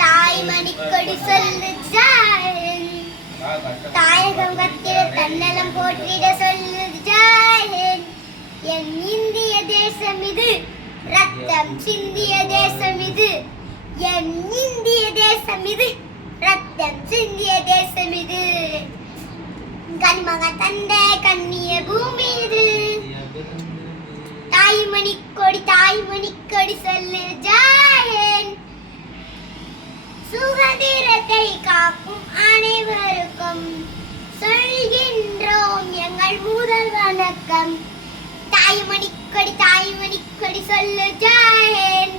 தாய்மணிக்கொடி சொல்லு ஜாயன். தாயகம் கத்திட தன்னலம் போற்றிட சொல்லு ஜாயன். என் இந்திய தேசம் இது, ரத்தம் சிந்திய தேசம் இது. என் இந்திய தேசம் இது, ரத்தம் சிந்திய தேசம் இது. கனிமக தந்த கண்ணிய பூமி இது. தாய்மணிக்கொடி சொல்லு ஜாயன். சுதந்திரத்தை காக்கும் அனைவருக்கும் சொல்கின்றோம் எங்கள் முதல் வணக்கம். தாய்மணிக்கொடி சொல்லு ஜாயன்.